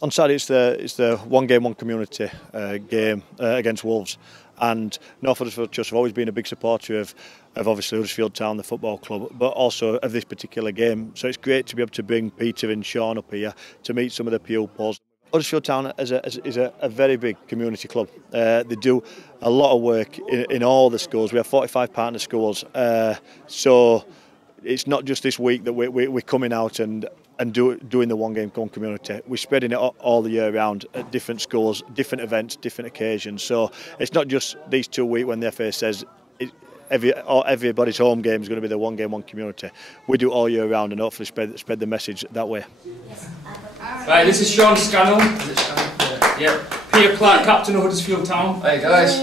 On Saturday it's the one game, one community game against Wolves, and North Huddersfield Trust have always been a big supporter of obviously Huddersfield Town, the football club, but also of this particular game. So it's great to be able to bring Peter and Sean up here to meet some of the pupils. Huddersfield Town is a very big community club. They do a lot of work in all the schools. We have 45 partner schools, so it's not just this week that we're coming out and doing the one game one community. We're spreading it all the year round at different schools, different events, different occasions. So it's not just these 2 weeks when the FA says everybody's home game is going to be the one game one community. We do it all year round and hopefully spread the message that way. Right, this is Sean Scannell. Yeah. Peter Clarke, captain of Huddersfield Town. Hey guys.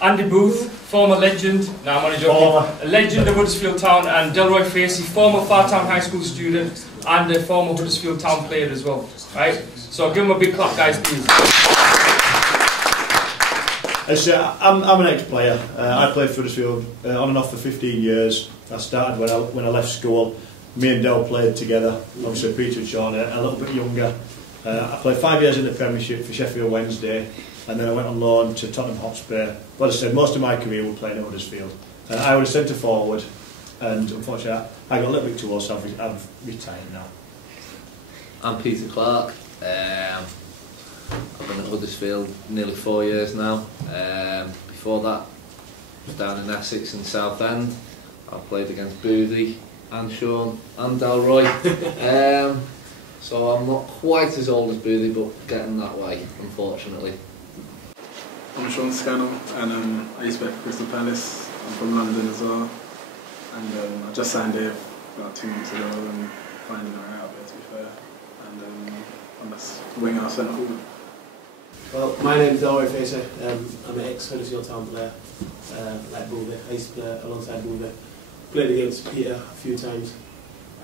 Andy Booth, former legend. No, I'm only joking. A legend of Huddersfield Town, and Delroy Facey, former Fartown High School student and a former Huddersfield Town player as well. Right. So give them a big clap, guys, please. I'm an ex-player. I played for Huddersfield on and off for 15 years. I started when I left school. Me and Del played together. Obviously Peter and Sean a little bit younger. I played 5 years in the Premiership for Sheffield Wednesday, and then I went on loan to Tottenham Hotspur. But as I said, most of my career was playing at Huddersfield. I was centre forward, and unfortunately I got a little bit too old, so I've retired now. I'm Peter Clarke. I've been at Huddersfield nearly 4 years now. Before that, I was down in Essex and Southend. I played against Boothie and Sean and Delroy. So I'm not quite as old as Boothie, but getting that way, unfortunately. I'm Sean Scannell, and I used to play for Crystal Palace. I'm from London as well, and I just signed here about 2 months ago and finding it out there, to be fair. And I'm a winger, centre forward. Well, my name is Delroy Facey. I'm an ex-Huddersfield Town player, like Boothie. I used to play alongside Boothie. Played against Peter a few times,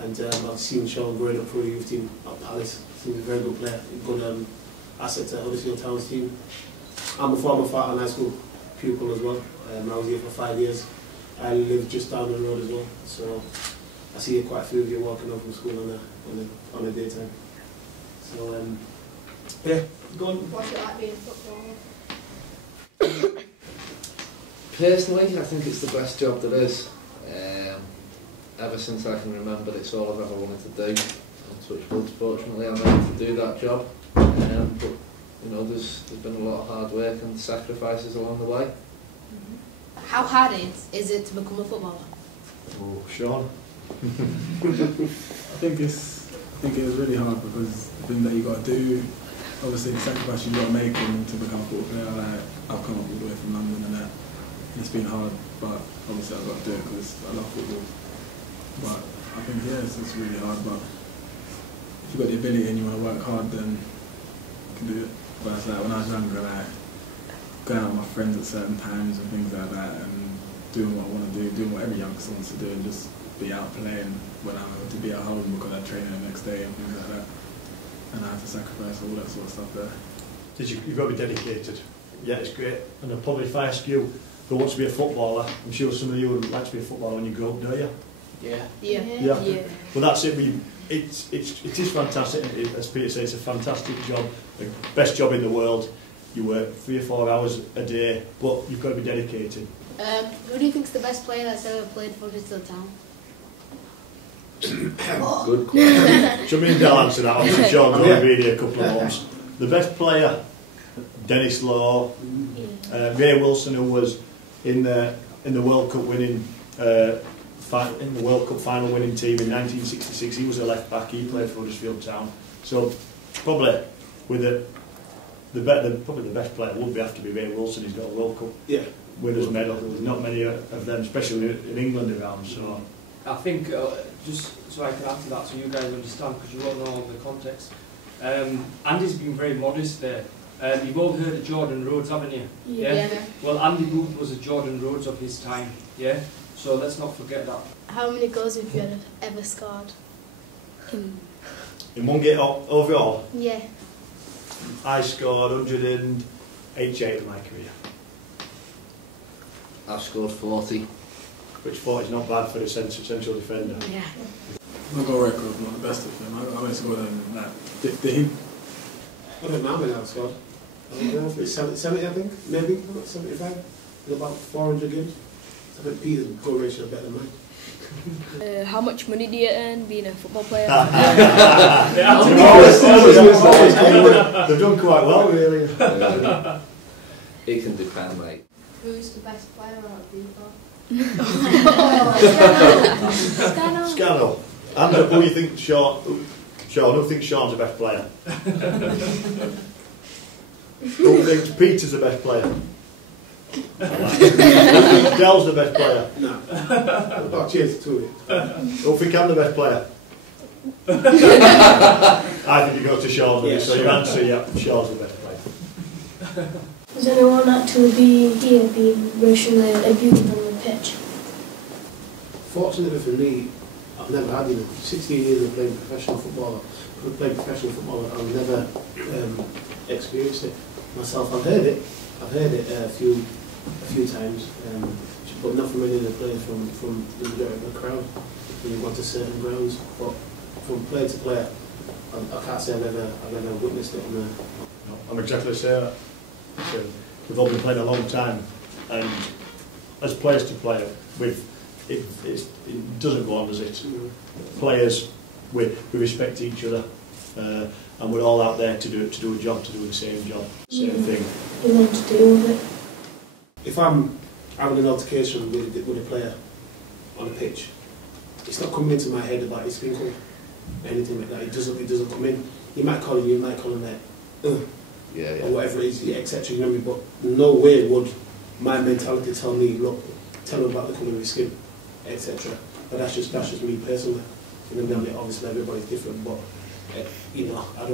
and I've seen Sean growing up through the youth team at Palace. He's a very good player, a good asset to Huddersfield Town's team. I'm a former Fartown High School pupil as well. I was here for 5 years. I live just down the road as well, so I see quite a few of you walking home from school on a daytime. So yeah, go on. What's it like being a footballer? Personally, I think it's the best job there is. Ever since I can remember, it's all I've ever wanted to do. And touch wood, fortunately, I'm able to do that job. But you know, there's been a lot of hard work and sacrifices along the way. How hard is it to become a footballer? Oh, Sean. I think it was really hard because the thing that you got to do, obviously the sacrifice you got to make to become a football player. Like, I've come up all the way from London and that. It's been hard, but obviously I've got to do it because I love football. But I think, yeah, it's really hard, but if you've got the ability and you want to work hard, then you can do it. But it's like when I was younger, like going out with my friends at certain times and things like that, and doing what I want to do, doing what every youngster wants to do, and just be out playing when I had to be at home because I train the next day and things like that. And I had to sacrifice all that sort of stuff there. You've got to be dedicated. Yeah, it's great. And I'll probably if I ask you who wants to be a footballer, I'm sure some of you would like to be a footballer when you grow up, don't you? Yeah. Well, that's it. It is fantastic. As Peter said, it's a fantastic job, the best job in the world. You work 3 or 4 hours a day, but you've got to be dedicated. Who do you think's the best player that's ever played for Huddersfield Town? Good question. Should me and Del answer that? Obviously, Sean's only been here a couple of months. The best player, Dennis Law, Ray Wilson, who was in the World Cup winning. In the World Cup final winning team in 1966, he was a left back. He played for Huddersfield Town. So probably with probably the best player would have to be Ray Wilson. He's got a World Cup winners medal. There's not many of them, especially in England around. So I think just so I can add to that, so you guys understand, because you won't know all the context. Andy's been very modest there. You've all heard of Jordan Rhodes, haven't you? Yeah. Well, Andy Booth was a Jordan Rhodes of his time. Yeah. So let's not forget that. How many goals have you ever scored? in one game overall, Yeah. I scored 188 in my career. I've scored 40. Which 40 is not bad for a central defender. Yeah. My goal record is not the best of them. I only scored like 15. I don't know when I scored. I don't know if it's 70, I think, maybe, about 75. It's about 400 games. I think Peter's goal ratio better than mine. How much money do you earn being a football player? They've done quite well, really. It can depend, mate. Who's the best player out of FIFA? Scannell. Scannell. And who do you think Sean, who thinks Sean's the best player? Who thinks Peter's the best player? Who thinks Del's the best player? No. About cheers to it. Who think I'm the best player? I think you go to Sean, Yeah, so sure. your answer, yeah, Sean's the best player. Has anyone actually been racially abused on the pitch? Fortunately for me, I've never had 16 years of playing professional football. I've never experienced it myself. I've heard it a few times, but not from any of the players from the majority of the crowd. When you go to certain grounds, but from player to player, I can't say I've ever witnessed it on the. I'm exactly the same. So we've all been playing a long time, and as players to player, it doesn't go on, does it? Players, we respect each other, and we're all out there to do a job, to do the same job, same thing. You want to deal with it? If I'm having an altercation with a player on a pitch, it's not coming into my head about his thinking, anything like that. It doesn't come in. You might call him that, or whatever it is, etc. You know what I mean? But no way would my mentality tell me, look, tell him about the colour of his skin, etc. But that's just me personally. You know, I mean, obviously everybody's different, but you know, I've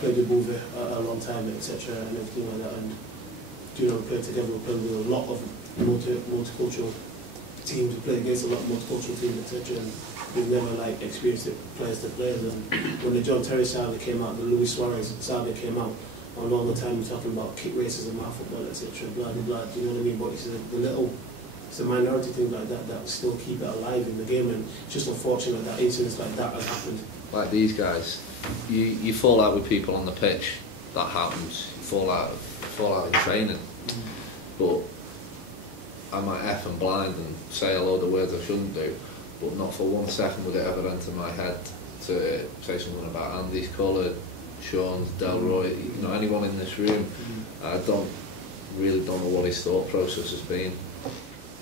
played with both a long time, etc. and everything like that, and you know, played together. We played with a lot of multicultural teams. We played against a lot of multicultural teams, etc. And we've never experienced it players to players. And when the John Terry saga came out, the Luis Suarez saga came out, and all the time we're talking about kick racism, out football, etc. Blah blah blah. Do you know what I mean? But it's a minority thing like that that will still keep it alive in the game, and it's just unfortunate that incidents like that have happened. Like these guys, you fall out with people on the pitch. That happens. You fall out in training, but I might F and blind and say a load of words I shouldn't do, but not for 1 second would it ever enter my head to say something about Andy's colour, Sean's, Delroy, you know, anyone in this room. I don't know what his thought process has been.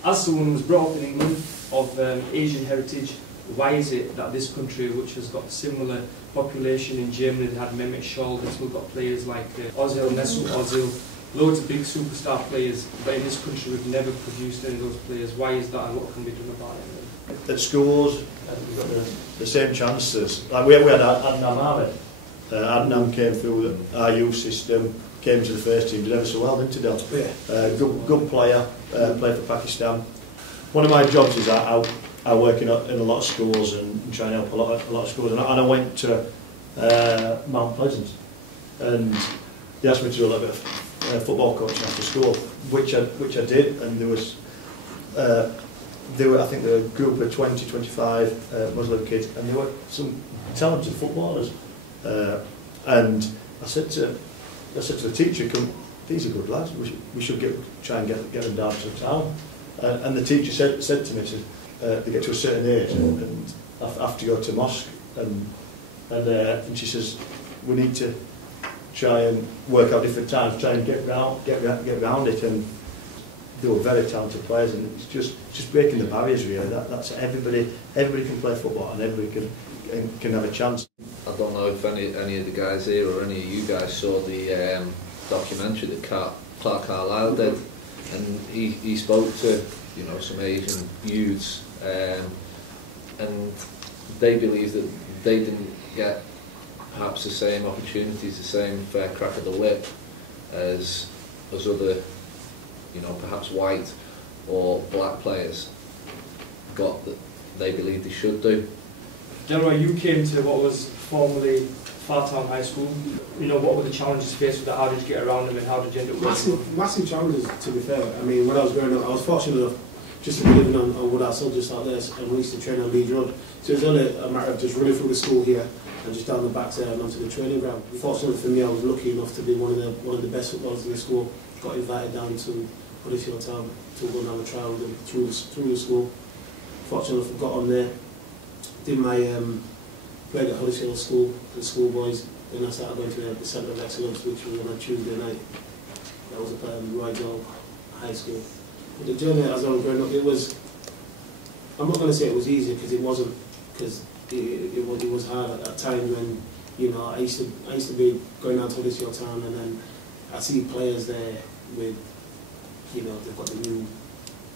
As someone who was brought up in England of Asian heritage, why is it that this country, which has got similar population in Germany, they had Mehmet Scholl, they've still got players like Ozil, Mesut Ozil, loads of big superstar players, but in this country we've never produced any of those players. Why is that, and what can be done about it? At schools, we've got the same chances. Like we had Adnan Ahmed. Adnan came through our youth system, came to the first team, did ever so well, didn't he, Del? Yeah. Good player, played for Pakistan. One of my jobs is I work in a lot of schools and try and help a lot of schools. And I went to Mount Pleasant, and they asked me to do a little bit of football coaching after school, which I did. And there were I think there were a group of 20-25 Muslim kids, and there were some talented footballers. And I said to the teacher, these are good lads. We should try and get them down to town. And the teacher said to me, they get to a certain age and have to go to mosque, and she says we need to try and work out different times, try and get around it. And they were very talented players, and it's just breaking the barriers really. That's everybody can play football, and everybody can have a chance. I don't know if any of the guys here or any of you guys saw the documentary that Clarke Carlisle did, and he spoke to some Asian youths, and they believe that they didn't get perhaps the same opportunities, the same fair crack of the whip as other, perhaps white or black players got that they believe they should do. Delroy, you came to what was formerly Fartown High School. What were the challenges faced with that? How did you get around them, and how did you end up with massive challenges, to be fair. I mean, when I was growing up, I was fortunate enough just to be living on Woodhouse Hill just out there, and we used to train on Leeds Road. So it was only a matter of just running through the school here and just down the back there and onto the training ground. Fortunately for me, I was lucky enough to be one of the best footballers in the school. Got invited down to Huddersfield Town to go down the trial with them through the school. Fortunately enough, got on there, did my played at Huddersfield School, the schoolboys. Then I started going to the Centre of Excellence, which was on a Tuesday night. That was at Royal High School. But the journey as I was growing up, it was, I'm not going to say it was easy, because it wasn't, because it was hard at times when, you know, I used to be going down to Huddersfield Town, and then I see players there with, you know, they've got the new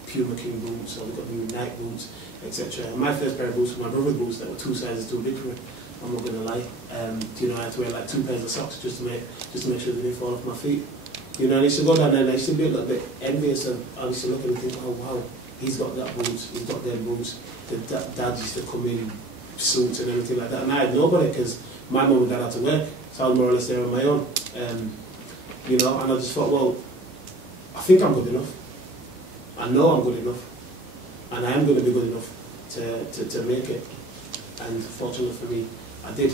Puma King boots, or they've got the new Nike boots, etc. And my first pair of boots were my brother's boots that were 2 sizes too big for me. I'm not going to lie. You know, I had to wear like 2 pairs of socks just to make sure they didn't fall off my feet. You know, and I used to go down there and I used to be a little bit envious of, I used to look and think, oh wow, he's got that boots, he's got them boots. The dad used to come in suits and everything like that, and I had nobody because my mum and dad had to work, so I was more or less there on my own. You know, and I just thought, well, I think I'm good enough. I know I'm good enough, and I am going to be good enough to make it. And fortunately for me, I did.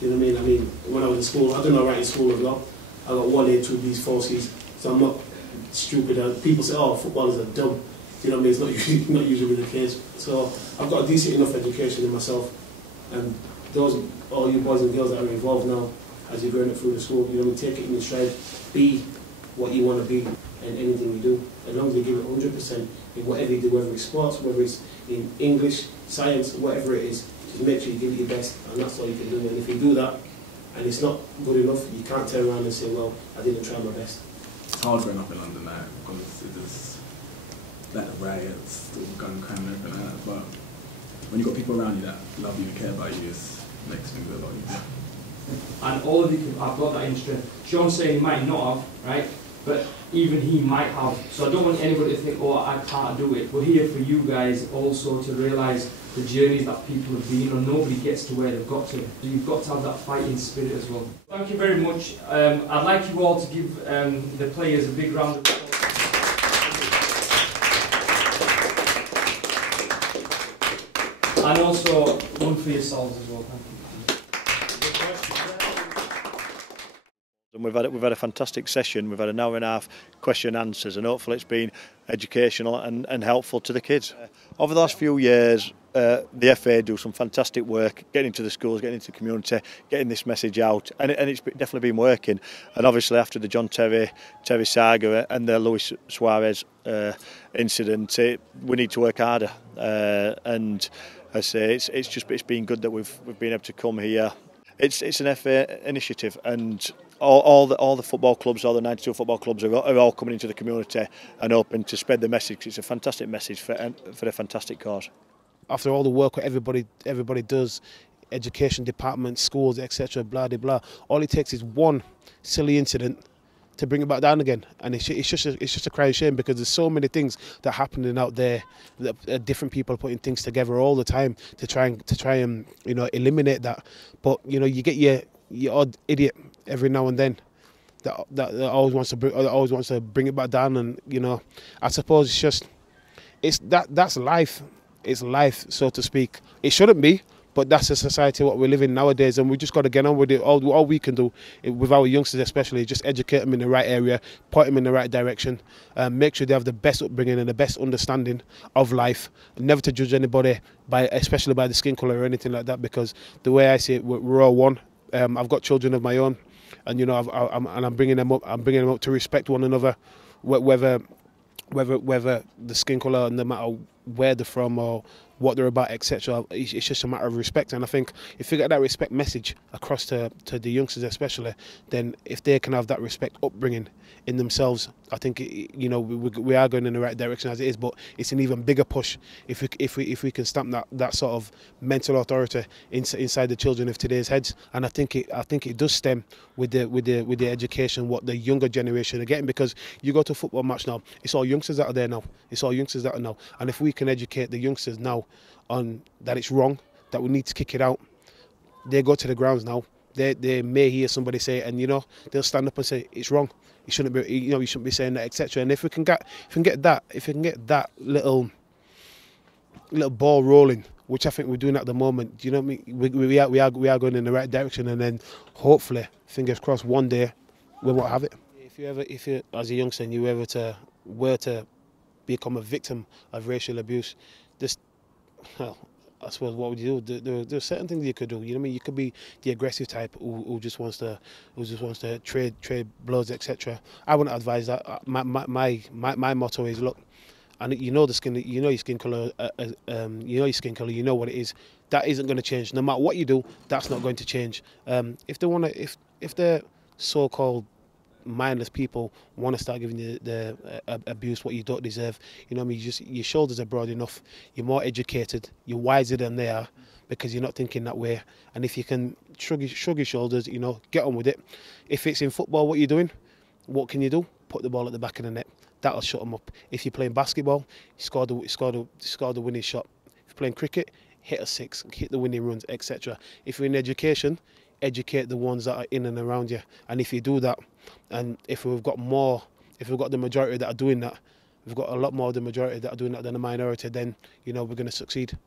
You know what I mean? I mean, when I was in school, I don't know right in school as well. I got 1 A, 2 B's, 4 C's, so I'm not stupid. People say, oh, footballers are dumb. You know what I mean? It's not usually the case. So I've got a decent enough education in myself, and all you boys and girls that are involved now, as you're going through the school, you know, take it in your stride, be what you want to be in anything you do, as long as you give it 100% in whatever you do, whether it's sports, whether it's in English, science, whatever it is, just make sure you give it your best, and that's all you can do. And if you do that, and it's not good enough, you can't turn around and say, well, I didn't try my best. It's hard growing up in London now, because it is like the riots, the gun crime and everything like that, but when you've got people around you that love you and care about you, it makes things a lot easier. And all of you have got that in strength. Sean's saying he might not have, right? But even he might have. So I don't want anybody to think, oh, I can't do it. We're here for you guys also to realise the journeys that people have been on. Nobody gets to where they've got to. So you've got to have that fighting spirit as well. Thank you very much. I'd like you all to give the players a big round of applause. And also one for yourselves as well. Thank you. And we've had a fantastic session. We've had an hour and a half question and answers, and hopefully it's been educational and helpful to the kids. Over the last few years, the FA do some fantastic work getting into the schools, getting into the community, getting this message out, and it's definitely been working. And obviously after the John Terry saga and the Luis Suarez incident, we need to work harder. And I say it's been good that we've been able to come here. It's an FA initiative, and all the football clubs, all the 92 football clubs are all coming into the community and hoping to spread the message. It's a fantastic message for a fantastic cause. After all the work that everybody does, education departments, schools, etc., blah blah blah, all it takes is one silly incident to bring it back down again, and it's just a crying shame, because there's so many things that are happening out there, that different people are putting things together all the time to try and you know, eliminate that. But you know, you get your odd idiot every now and then that always wants to bring it back down, and you know, I suppose that's life. It's life, so to speak. It shouldn't be, but that's the society what we live in nowadays, and we just got to get on with it. All we can do with our youngsters especially is just educate them in the right area, point them in the right direction, make sure they have the best upbringing and the best understanding of life, never to judge anybody especially by the skin colour or anything like that, because the way I see it, we're all one. I've got children of my own, and you know, I'm bringing them up. I'm bringing them up to respect one another, whether the skin colour, no matter where they're from or what they're about, etc. It's just a matter of respect. And I think if you get that respect message across to the youngsters especially, then if they can have that respect upbringing in themselves, I think you know, we are going in the right direction as it is. But it's an even bigger push if we can stamp that sort of mental authority inside the children of today's heads. And I think it does stem with the education what the younger generation are getting, because you go to a football match now, it's all youngsters that are there now. It's all youngsters that are now. And if we can educate the youngsters now on that it's wrong, that we need to kick it out, they go to the grounds now. They may hear somebody say it, and you know, they'll stand up and say it's wrong. You shouldn't be, you know, you shouldn't be saying that, etc. And if we can get that little little ball rolling, which I think we're doing at the moment. Do you know what I mean? We are going in the right direction, and then hopefully, fingers crossed, one day we won't have it. If you as a youngster, and you were to become a victim of racial abuse, well, I suppose what would you do? There are certain things you could do. You know what I mean? You could be the aggressive type who just wants to trade blows, etc. I wouldn't advise that. My motto is, look, and you know the skin, you know your skin color, you know what it is. That isn't going to change. No matter what you do, that's not going to change. If they're so-called mindless people want to start giving you the abuse what you don't deserve, you know what I mean, your shoulders are broad enough, you're more educated, you're wiser than they are, because you're not thinking that way. And if you can shrug your shoulders, you know, get on with it. If it's in football what you're doing, what can you do? Put the ball at the back of the net. That'll shut them up. If you're playing basketball, score the winning shot. If you're playing cricket, hit a six, hit the winning runs, etc. If you're in education, educate the ones that are in and around you. And if you do that, and if we've got the majority that are doing that, we've got a lot more of the majority that are doing that than the minority, then, you know, we're going to succeed.